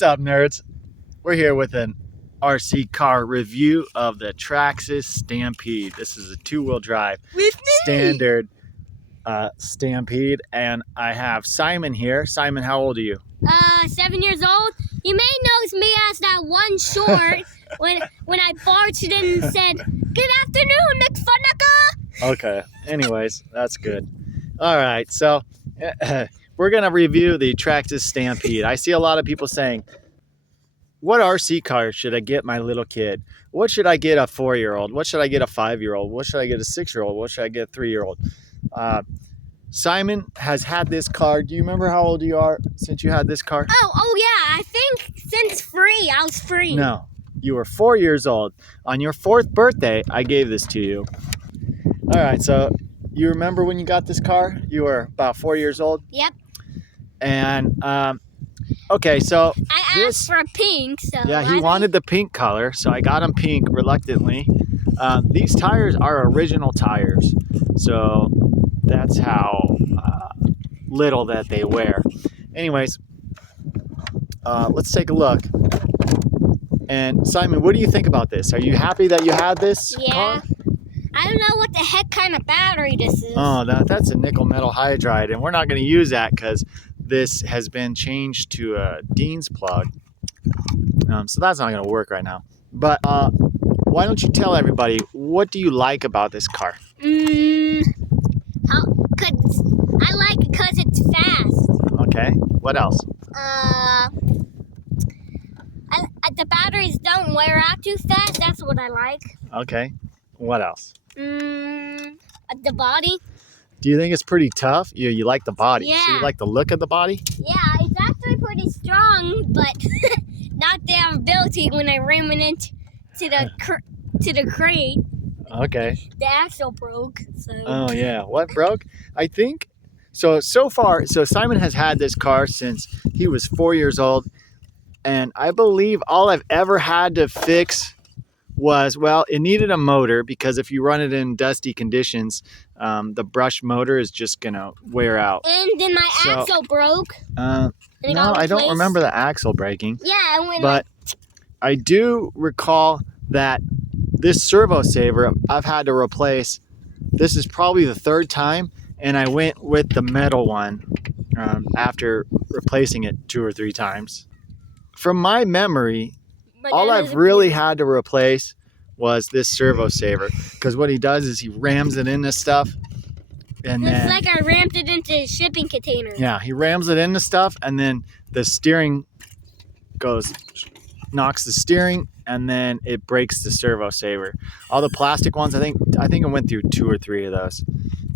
What's up, nerds? We're here with an RC car review of the Traxxas Stampede. This is a two-wheel drive standard Stampede, and I have Simon here. Simon, how old are you? 7 years old. You may know me as that one short when I barged in and said, "Good afternoon, McFunnucker." Okay. Anyways, that's good. All right, so we're gonna review the Traxxas Stampede. I see a lot of people saying, what RC car should I get my little kid? What should I get a 4-year-old? What should I get a 5-year-old? What should I get a 6-year-old? What should I get a 3-year-old? Simon has had this car. Do you remember how old you are since you had this car? Oh yeah, I think since I was free. No, you were 4 years old. On your 4th birthday, I gave this to you. All right, so you remember when you got this car? You were about 4 years old? Yep. And, okay, so I asked for pink, so... Yeah, he wanted the pink color, so I got him pink reluctantly. These tires are original tires, so that's how little that they wear. Anyways, let's take a look. And Simon, what do you think about this? Are you happy that you had this car? I don't know what the heck kind of battery this is. Oh, that's a nickel metal hydride, and we're not going to use that because this has been changed to a Dean's plug. So that's not going to work right now. But why don't you tell everybody, what do you like about this car? I like it because it's fast. Okay, what else? The batteries don't wear out too fast. That's what I like. Okay, what else? The body. Do you think it's pretty tough? You like the body? Yeah. So you like the look of the body? Yeah, it's actually pretty strong, but not the ability when I ram it into the crate. Okay. The axle broke. So. Oh yeah, what broke? I think so far. So Simon has had this car since he was 4 years old, and I believe all I've ever had to fix was, well, it needed a motor because if you run it in dusty conditions, the brush motor is just gonna wear out. And then my axle broke. No, I don't remember the axle breaking. Yeah, but I do recall that this servo saver I've had to replace. This is probably the 3rd time, and I went with the metal one after replacing it 2 or 3 times. From my memory, all I've really had to replace was this servo saver, because what he does is he rams it into stuff, and it's like I rammed it into a shipping container. Yeah, he rams it into stuff, and then the steering knocks the steering, and then it breaks the servo saver. All the plastic ones, I think I went through 2 or 3 of those,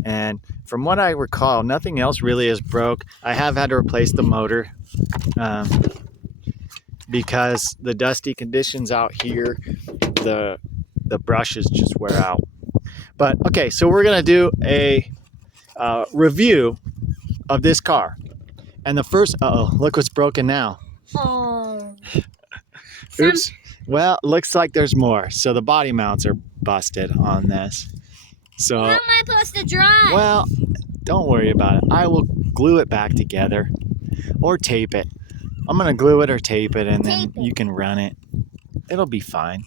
and from what I recall, nothing else really is broke. I have had to replace the motor. Because the dusty conditions out here, the brushes just wear out. But okay, so we're gonna do a review of this car. And the first, look what's broken now. Oh. Oops. Well, looks like there's more. So the body mounts are busted on this. So how am I supposed to drive? Well, don't worry about it. I will glue it back together or tape it. I'm going to glue it or tape it, and then you can run it. It'll be fine.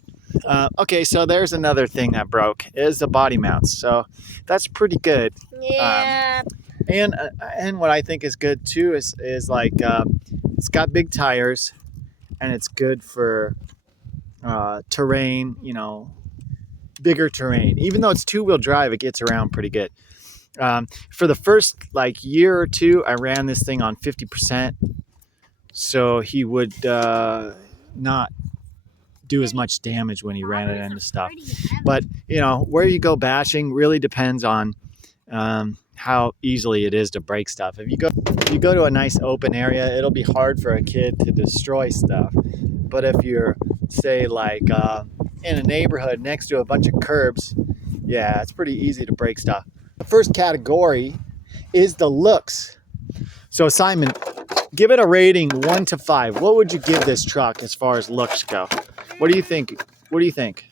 Okay, so there's another thing that broke, is the body mounts. So that's pretty good. Yeah. And what I think is good, too, is like it's got big tires, and it's good for terrain, bigger terrain. Even though it's 2-wheel drive, it gets around pretty good. For the first, year or 2, I ran this thing on 50%. So he would not do as much damage when he ran it into stuff. But, where you go bashing really depends on how easily it is to break stuff. If you go to a nice open area, it'll be hard for a kid to destroy stuff. But if you're, say, in a neighborhood next to a bunch of curbs, yeah, it's pretty easy to break stuff. The first category is the looks. So, Simon, give it a rating 1 to 5. What would you give this truck as far as looks go? What do you think? I think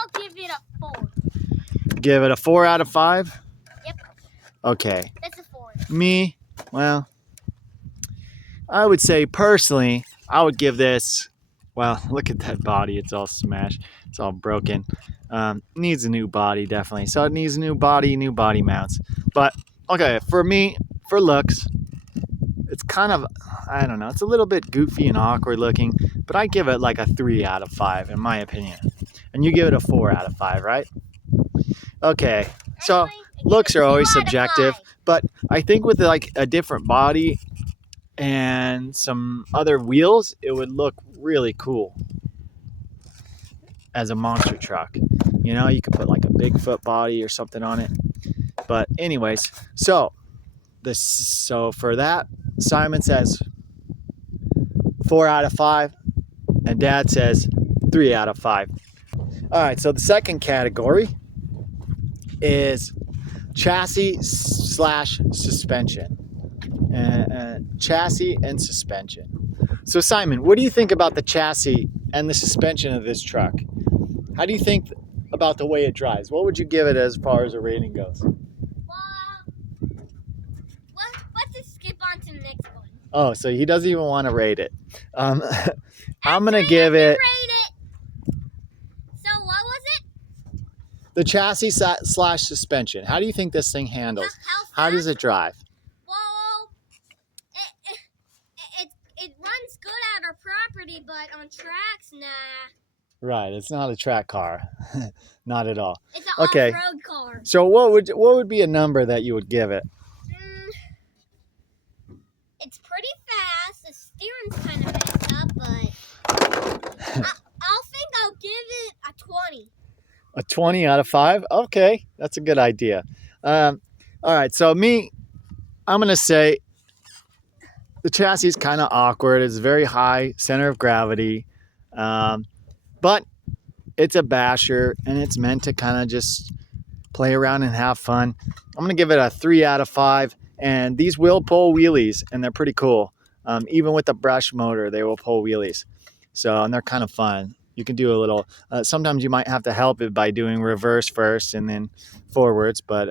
I'll give it a 4. Give it a 4 out of 5? Yep. Okay. That's a 4. Me? Well, I would say personally, I would give this. Well, look at that body; it's all smashed, it's all broken. Needs a new body, definitely. So it needs a new body mounts. But okay, for me, for looks, it's kind of, I don't know, it's a little bit goofy and awkward looking, but I give it like a 3 out of 5 in my opinion. And you give it a 4 out of 5, right? Okay, so Actually, I give looks it are 2 always out of subjective, 5. but I think with like a different body and some other wheels, it would look really cool as a monster truck. You know, you could put like a Bigfoot body or something on it. But anyways, so for that, Simon says 4 out of 5, and Dad says 3 out of 5. All right, so the second category is chassis slash suspension. Chassis and suspension. So Simon, what do you think about the chassis and the suspension of this truck? How do you think about the way it drives? What would you give it as far as a rating goes? Well, let's just skip on to the next one. Oh, so he doesn't even want to rate it. I'm gonna Actually, give I can it rate it. So what was it? the chassis slash suspension. How do you think this thing handles? How does it drive? Well, it runs good at our property, but on tracks, nah. Right, it's not a track car, not at all. It's an Okay. off-road car. So what would be a number that you would give it? It's pretty fast. The steering's kind of messed up, but I'll give it a 20. A 20 out of 5? Okay, that's a good idea. All right, so I'm gonna say the chassis is kind of awkward. It's very high center of gravity, but it's a basher and it's meant to kind of just play around and have fun. I'm gonna give it a 3 out of 5. And these will pull wheelies, and they're pretty cool. Even with the brush motor, they will pull wheelies. So, and they're kind of fun. You can do a little. Sometimes you might have to help it by doing reverse first and then forwards. But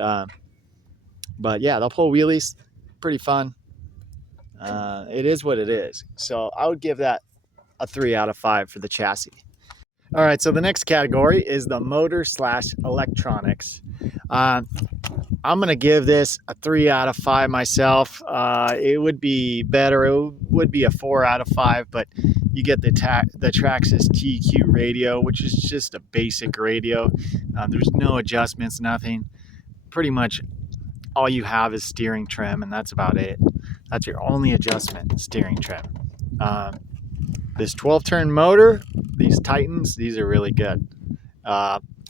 yeah, they'll pull wheelies. Pretty fun. It is what it is. So I would give that a 3 out of 5 for the chassis. All right, so the next category is the motor slash electronics. I'm going to give this a 3 out of 5 myself. It would be better. It would be a 4 out of 5, but you get the Traxxas TQ radio, which is just a basic radio. There's no adjustments, nothing. Pretty much all you have is steering trim, and that's about it. That's your only adjustment, steering trim. This 12-turn motor, these Titans, these are really good.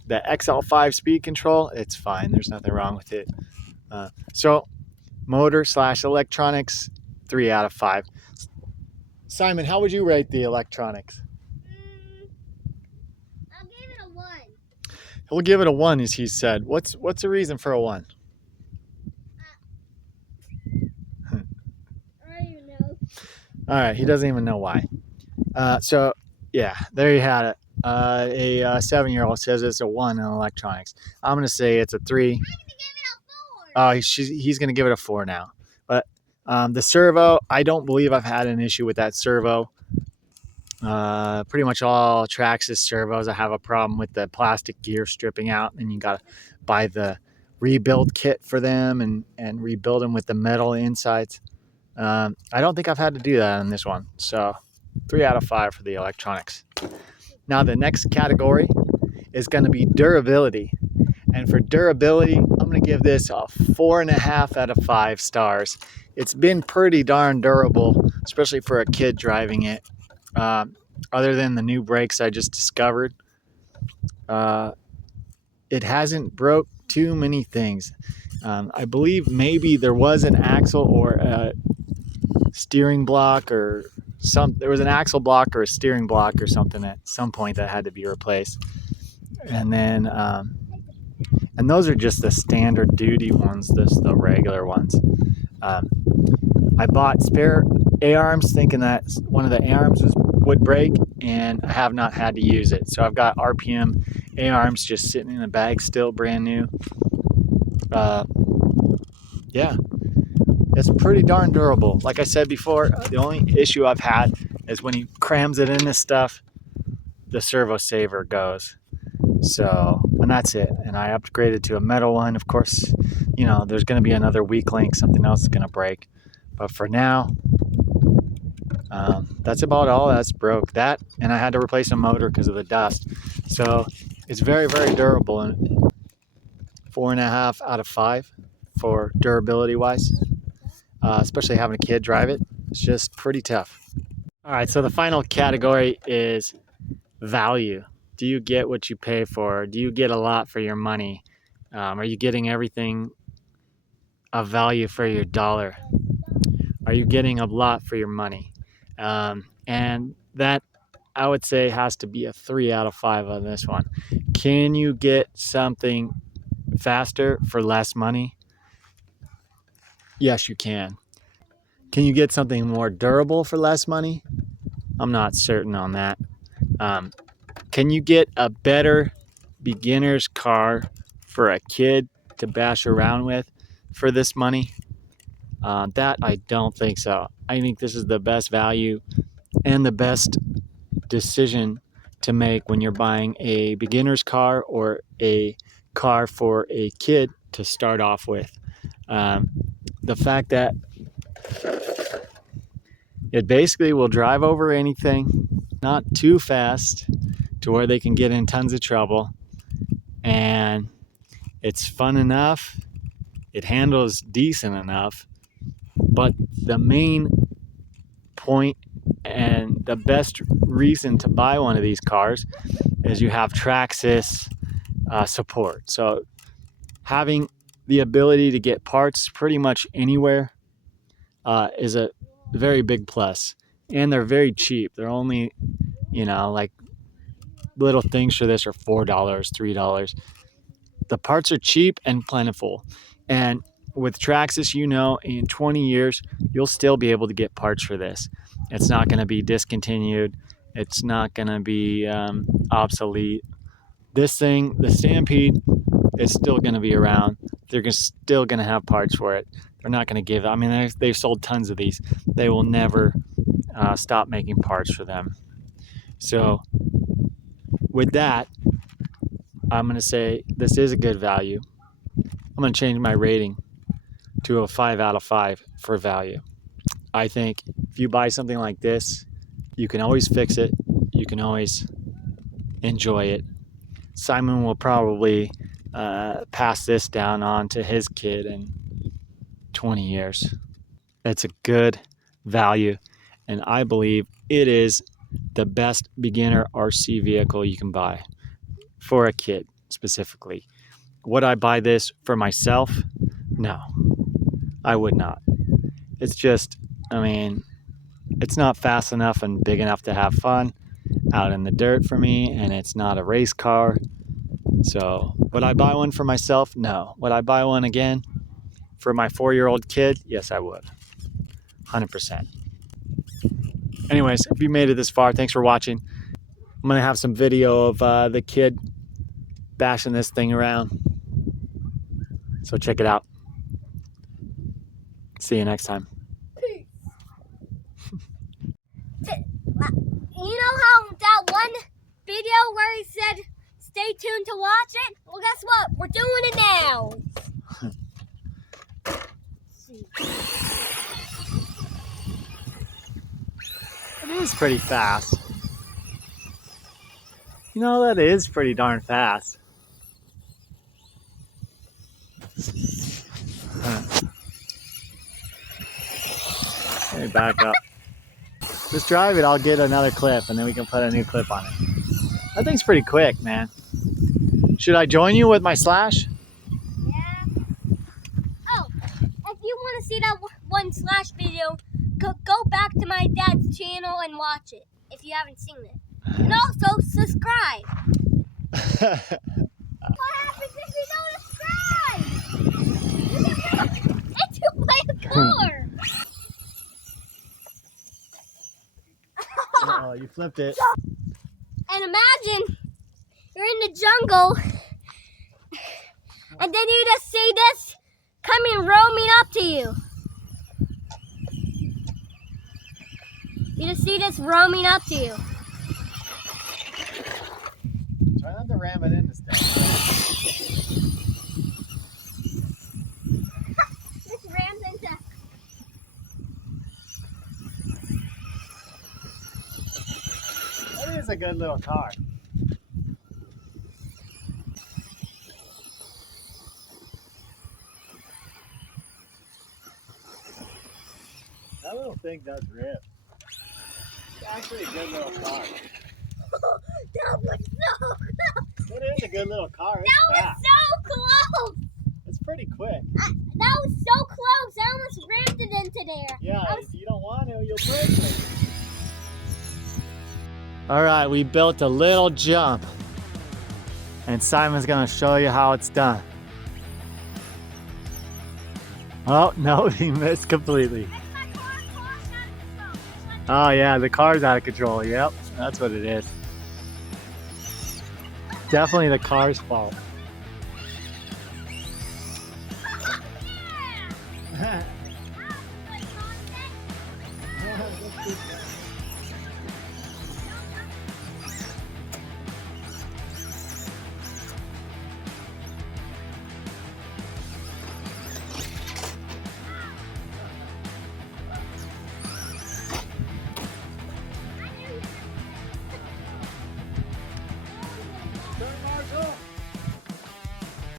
The XL5 speed control, it's fine. There's nothing wrong with it. So motor slash electronics, 3 out of 5. Simon, how would you rate the electronics? I'll give it a 1. He'll give it a 1, as he said. What's the reason for a 1? I don't even know. All right, he doesn't even know why. So yeah, there you had it. A 7-year-old says it's a 1 in electronics. I'm gonna say it's a 3. I'm gonna give it a 4. He's gonna give it a 4 now. But the servo, I don't believe I've had an issue with that servo. Pretty much all Traxxas servos, I have a problem with the plastic gear stripping out, and you gotta buy the rebuild kit for them and rebuild them with the metal insides. I don't think I've had to do that on this one. So 3 out of 5 for the electronics. Now the next category is going to be durability. And for durability, I'm going to give this a 4.5 out of 5 stars. It's been pretty darn durable, especially for a kid driving it. Other than the new brakes I just discovered, it hasn't broke too many things. I believe maybe there was an axle or a steering block or there was an axle block or a steering block or something at some point that had to be replaced. And then and those are just the standard duty ones, the regular ones. I bought spare A-arms thinking that one of the A-arms would break, and I have not had to use it. So I've got RPM A-arms just sitting in a bag still, brand new. Yeah, it's pretty darn durable. Like I said before, the only issue I've had is when he crams it in this stuff, the servo saver goes. So, and that's it. And I upgraded to a metal one. Of course, you know, there's going to be another weak link, something else is going to break. But for now, that's about all that's broke. That, and I had to replace a motor because of the dust. So it's very, very durable, and 4.5 out of 5 for durability wise, especially having a kid drive it. It's just pretty tough. All right, so the final category is value. Do you get what you pay for? Do you get a lot for your money? Are you getting everything of value for your dollar? Are you getting a lot for your money? And that, I would say, has to be a 3 out of 5 on this one. Can you get something faster for less money? Yes, you can. Can you get something more durable for less money? I'm not certain on that. Can you get a better beginner's car for a kid to bash around with for this money? That I don't think so. I think this is the best value and the best decision to make when you're buying a beginner's car or a car for a kid to start off with. The fact that it basically will drive over anything, not too fast to where they can get in tons of trouble, and it's fun enough, it handles decent enough, but the main point and the best reason to buy one of these cars is you have Traxxas support. So having the ability to get parts pretty much anywhere is a very big plus, and they're very cheap. They're only, you know, like little things for this are $4, $3. The parts are cheap and plentiful, and with Traxxas, you know, in 20 years you'll still be able to get parts for this. It's not going to be discontinued. It's not going to be obsolete. This thing, the Stampede, is still going to be around. They're still going to have parts for it. They're not going to give. I mean, they've sold tons of these. They will never stop making parts for them. So with that, I'm going to say this is a good value. I'm going to change my rating to a 5 out of 5 for value. I think if you buy something like this, you can always fix it. You can always enjoy it. Simon will probably pass this down on to his kid in 20 years. It's a good value, and I believe it is the best beginner RC vehicle you can buy for a kid specifically. Would I buy this for myself? No, I would not. It's just, I mean, it's not fast enough and big enough to have fun out in the dirt for me, and it's not a race car. So would I buy one for myself? No. Would I buy one again for my 4-year-old kid? Yes, I would. 100%. Anyways, if you made it this far, thanks for watching. I'm going to have some video of the kid bashing this thing around. So check it out. See you next time. You know how that one video where he said, stay tuned to watch it? Well, guess what? We're doing it now. It is pretty fast. You know, that is pretty darn fast. Let me back up. Just drive it, I'll get another clip, and then we can put a new clip on it. That thing's pretty quick, man. Should I join you with my Slash? Yeah. Oh, if you want to see that one Slash video, go back to my dad's channel and watch it, if you haven't seen it. And also, subscribe. What happens if you don't subscribe? It's to play a car. Oh, you flipped it. And imagine you're in the jungle and then you just see this coming roaming up to you. You just see this roaming up to you. Try not to ram it into stuff. This rams into. That is a good little car. That little thing does rip. It's actually a good little car. That was so close. It is a good little car. It's That was fast. so close. It's pretty quick. That was so close. I almost rammed it into there. Yeah, if you don't want to, you'll break it. All right, we built a little jump. And Simon's gonna show you how it's done. Oh, no, he missed completely. Oh yeah, the car's out of control. Yep, that's what it is. Definitely the car's fault.